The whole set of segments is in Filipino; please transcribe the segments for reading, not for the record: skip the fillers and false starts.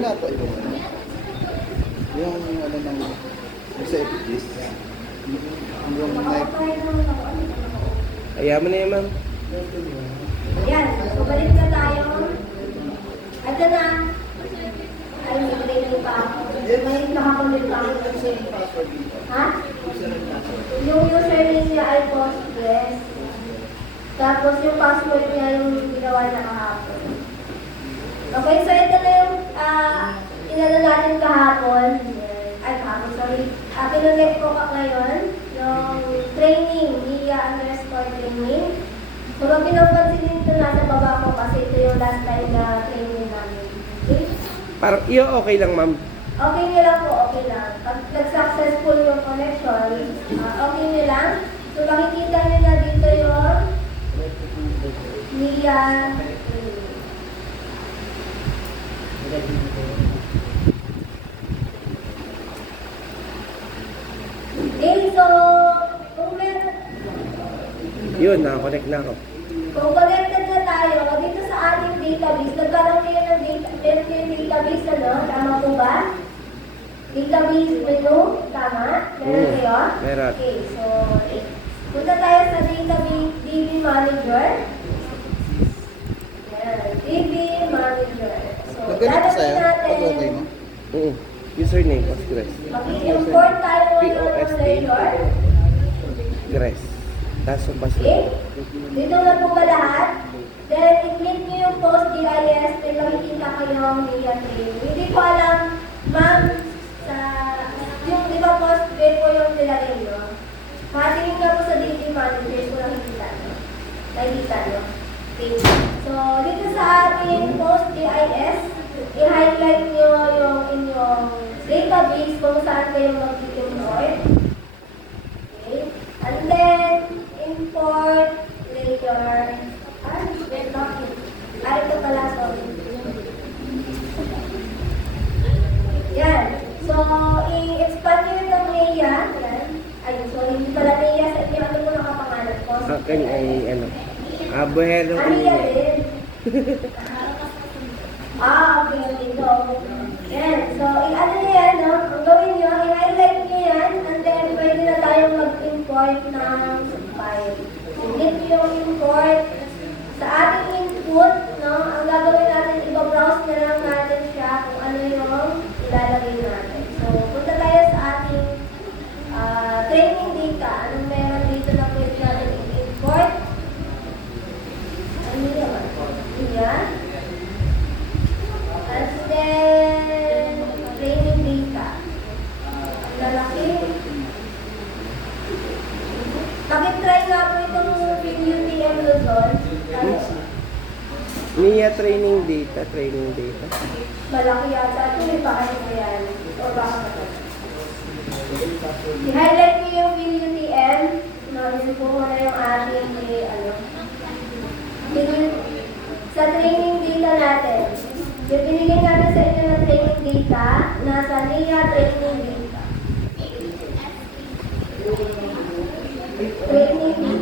na ito yung ano. Yung ano ng yung sa FGs. Yung knife. Ayaman na yan, ma'am. Ayan, so balik na tayo. Ito na. Ay, may pa ako. May nakakulit pa ako. Ha? Yung username niya ay Postgres. Tapos yung password niya yung ginawa na kahapon. Okay, so ito na yung inano natin kahapon. Ay, kahapon, sorry. Pinunet ko ka ngayon. Yung training, Mia_training. So, pag pinapansin ito nasa baba ko kasi ito yung last time na training namin. Okay? Parang iyo okay lang, ma'am. Okay nyo lang po, okay lang. Pag nag-successful yung connection, okay nyo lang. So, makikita nyo na dito yung Mia. Okay, so, kung meron, Yun, nakakonect na ako. kung connected na tayo, dito sa ating database, nagkaroon kayo ng database, ano? Tama po ba? Database menu, tama? Meron kayo? Meron. Okay, so, punta tayo sa database DB Manager. Yan, DB Manager. So, Nagganito sa'yo? lalagyan Pag okay natin, mo? Username, Postgres. mag-import tayo ng POST. layer. Gres. Tapos yung password. Okay? Dito na po ba lahat? Then, i-click nyo yung PostGIS, may makikita kayong Mia Training. Hindi ko alam, ma'am, sa, yung di ba Postgres po yung nilagay nyo? Matingin nga po sa DB Manager, kung nakikita nyo. Nakikita nyo. Okay. So, dito sa ating PostGIS, i-highlight nyo yung inyong database kung saan kayo mag-import. Okay. And then, import layer. Wait lang. Ito pala, sorry. Yan. So, i-expand nyo itong layer. Yan. Ayun, sorry. Hindi pala layer sa inyo. Ano po nakapangalan ko? Akin ay, ano, Buhero. Ano yan din? Okay. Dito. Yan. So, i-ano nyo yan, no? Ang gawin nyo, i-highlight nyo yan. And then, pwede na tayong mag-import ng file. Click nyo yung import. Sa ating input, no, ang gagawin natin, i-browse na lang natin siya kung ano yung ilalagay natin. So, punta tayo sa ating training data. Anong meron dito na pwede natin i-import? Ano yun? Yan. And then, training data. Ang lalaki. Pakitry nga po itong UTM Luzon. Mia training data. Malaki yata ito, may paano na yan. O baka ito. I-highlight niyo yung UTM. Yun po muna yung ating sa training data natin. Yung pinigay natin sa inyo ng training data, nasa NIA training data.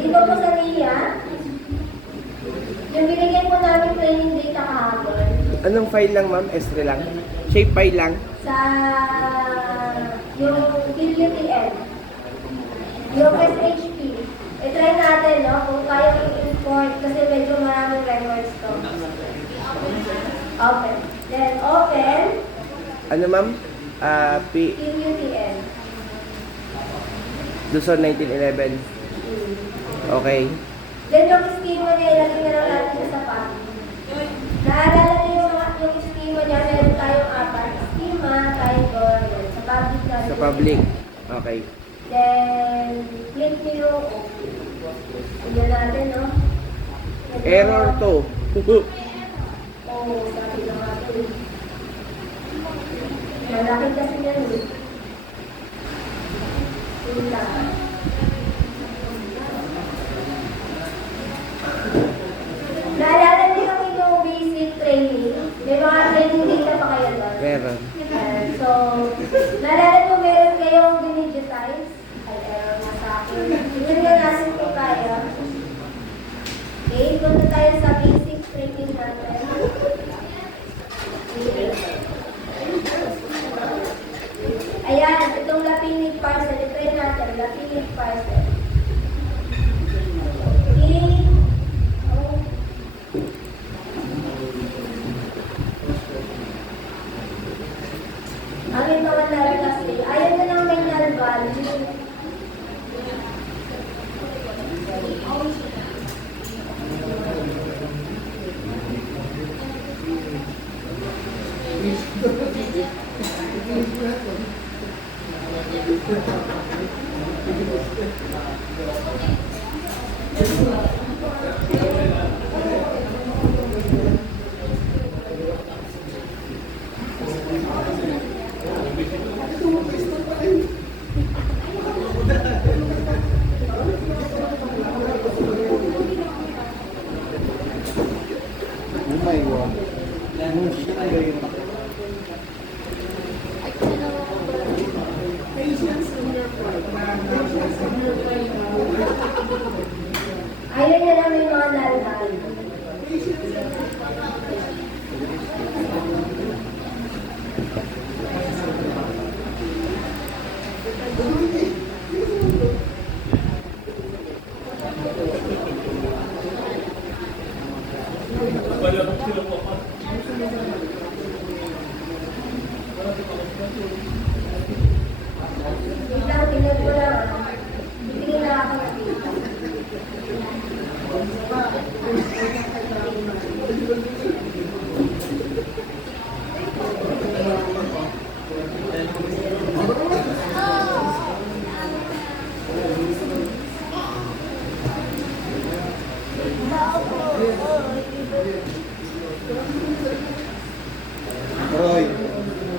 Dito po sa NIA, yung binigyan po namin training data kahapon, Anong file lang, ma'am? S3 lang? Shape file lang? sa yung UTM, yung SHP. I-try natin, no? Kung kaya i-import kasi medyo maraming records to. Open. Then, open. Ano, ma'am? UTM. Luzon 1911. Okay. Then, yung schema niya, ilagay na lang natin siya sa public. Naalala niyo yung schema niya, meron tayong apat. Schema, title, yan. Sa public natin. Sa public. Okay. Then, click niyo. Tignan natin, no? Error 2. Oo, sabi lang natin. Malaki kasi yan, eh. Wala. Naalala niyo yung inyong basic training? May mga training data pa kayo doon? Meron. So, naalala mo meron kayong dinigitize? Ay, error na sa akin. Tignan nga natin kung kaya. Okay, punta tayo sa basic training natin. Okay. Oh my God. Ayaw niya lang yung mga lalaki. Wait lang, tingnan ko lang. Tingnan na ako nakita. Roy.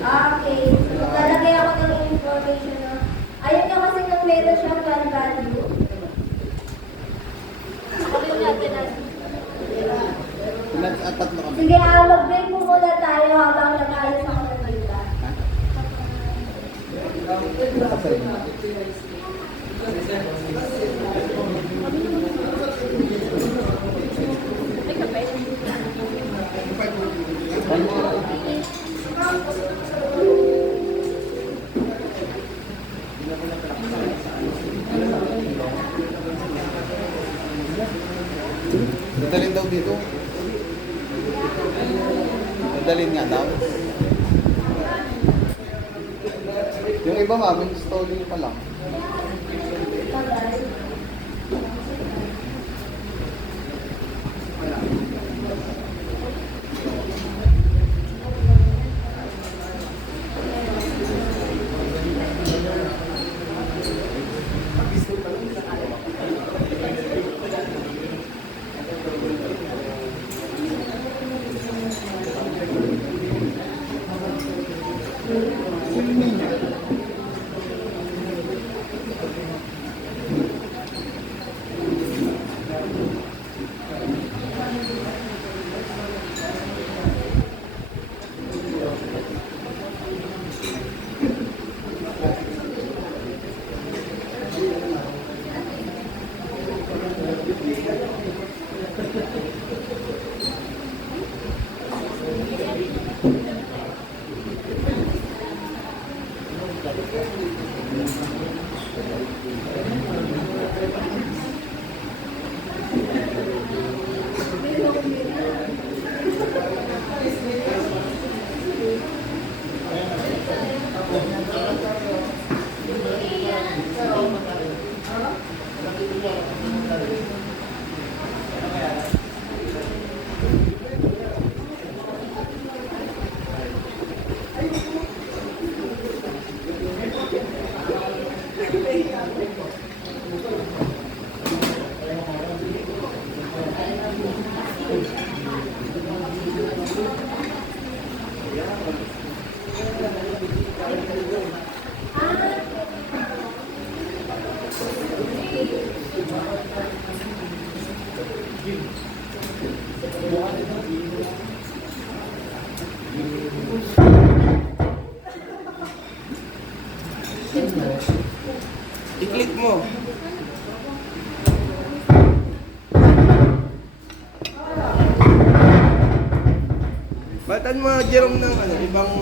Okay. Lalagay ako ng information na. Ayaw niya kasi nang meron siyang value. At tatlo kami. Sige, mag-break po muna tayo habang nag-ayos ako ng data. Dadalhin daw dito. Dadalhin nga daw. Yung iba ma'am, yung stalling pa lang. I-click mo. Batan mo, Jerome, ng ano, ibang